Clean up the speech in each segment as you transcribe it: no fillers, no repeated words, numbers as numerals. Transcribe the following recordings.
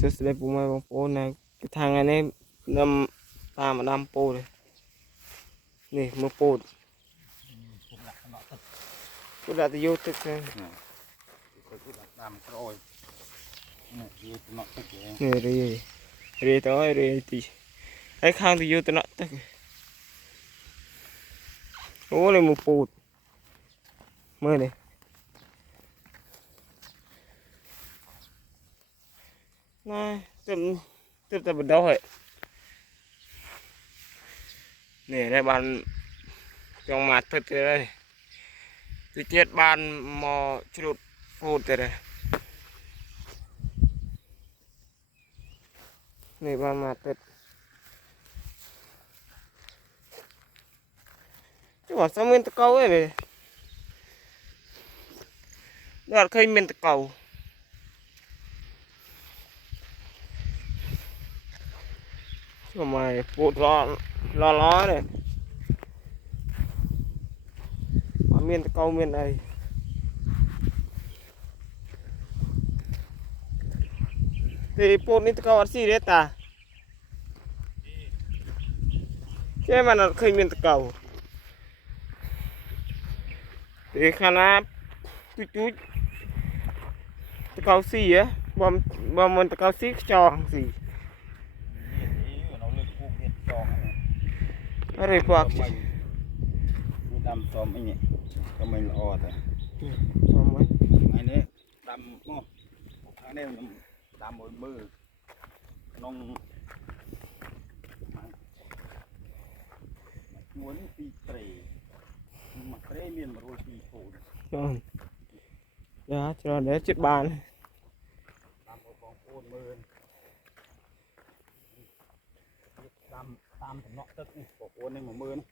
สุดเลยปูมาบางปูนะทางอันนี้นำตามมาดำปูเลยนี่มือปูปูดัดยุติเลย นี่รีตัวรีตีไอ้ข้างที่อยู่ตัวนั้นโอ้เลยมือปูดมือเลยน่าตึมแต่บนดอยนี่ได้บ้านจงมาตึ๊ดเลยที่เจ็ดบ้านมอชุดปูดเลยนี่บ้านมาตึ๊ดจังหวัดสมุทรตะเกาเลยดอดเคยเป็นตะเกาทำไมปวดร้อนร้อนเลยมาเมียนตะเกาเมียนไอที่ปวดนี่ตะเกาอัดซีเรตาแค่มันเคยเมียนตะเกาที่ขนาดจุดตะเกาซีอ่ะบอมมันตะเกาซีจองสิอะไรพวกดำซ้อมไอ้เนี่ยก็ไม่ละออแต่ซ้อมไว้ไอ้นี่ดำโม่อันนี้ดำบนมือน้องม้วนปีเตรมาเตรเมียนมาโรยปีโผล่เดี๋ยวจะเดี๋ยวจุดบานดำบนโอนมือดำตามถนนตึกนี่บอกโอนในมือนี่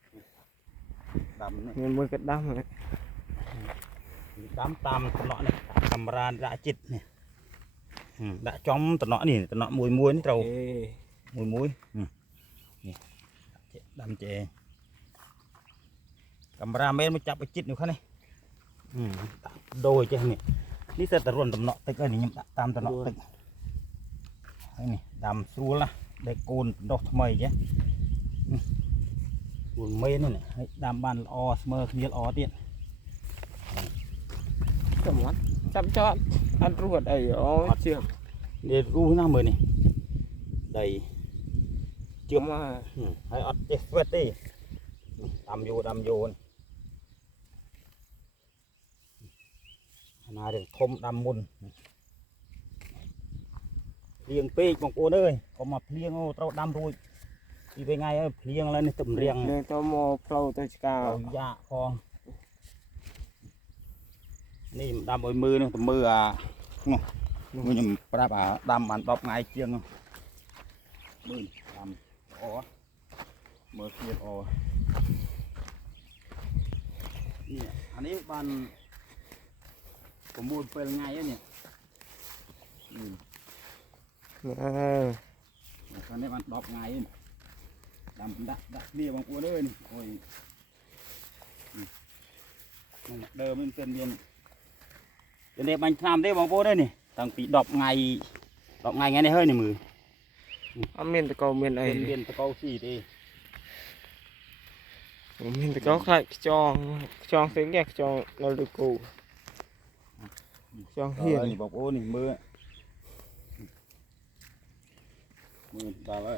ดำนี่เงินมือกระดำเลยดำตามถนนนี่ทำร้านระจิตนี่đã trong tận nọ nè tận nọ mùiนี่trâu mùiนี่ดำเจcamera men mới chụp cái chít nữa khá này đôi chứ này ní sẽ tận tận nọ tích cái này nhưng tam tận nọ tích đây này đầm xua là để cồn đọt mày chứ cồn men này đầm bàn o smơ miếng o tiền chăm cho ăn ruột đầy ó chưa để ru nào mới này đầy chưa mà hay ọt chết vết đi đầm vô này nào để thôm đầm mùn liêng pê bằng cô ơi có mà liêng trâu đầm rồi đi về ngay liêng lên tụm liêng liêng tao mò trâu tao cào dạ conนี่ดำบนมือนี่ตัวมือมือยังปลาดำมันดอกไงเชียงมือดำอ๋อมือเสียดอ๋อนี่อันนี้บ้านผมบูดเป็นไงเนี่ยอันนี้มันดอกไงดำดักเบี้ยบางตัวเลยนี่โอ้ยเดิมมันเป็นเรียนเดี๋ยวมันทำได้บางโป้ได้นี่ตั้งปีดอกไงไงในเฮ้ยในมือเมียนตะเกาเมียนไอเมียนตะเกาสี่ดีเมียนตะเกาใครจองเสียงแกจองเราดูกูจองเฮียนี่บางโป้นี่มือตาไว้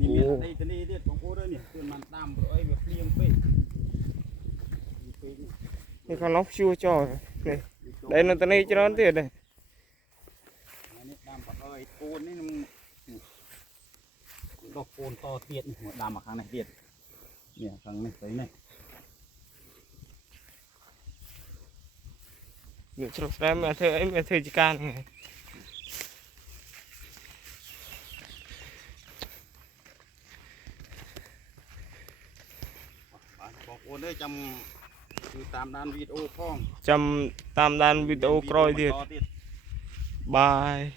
นี่มีอะไรจะนี่เด็ดบางโป้ด้วยนี่คือมันตามไอ้แบบเลี้ยงไปนี่เขาล็อกชูจ่อนี่đây nó tên này cho nó tiền đây côn này đọc côn to tiền đàm ở khang này tiền nè khang này thấy này nhiều chỗ em mẹ thưa chỉ can này côn đấy trong tam đan video phong tam đan video coi tiền bye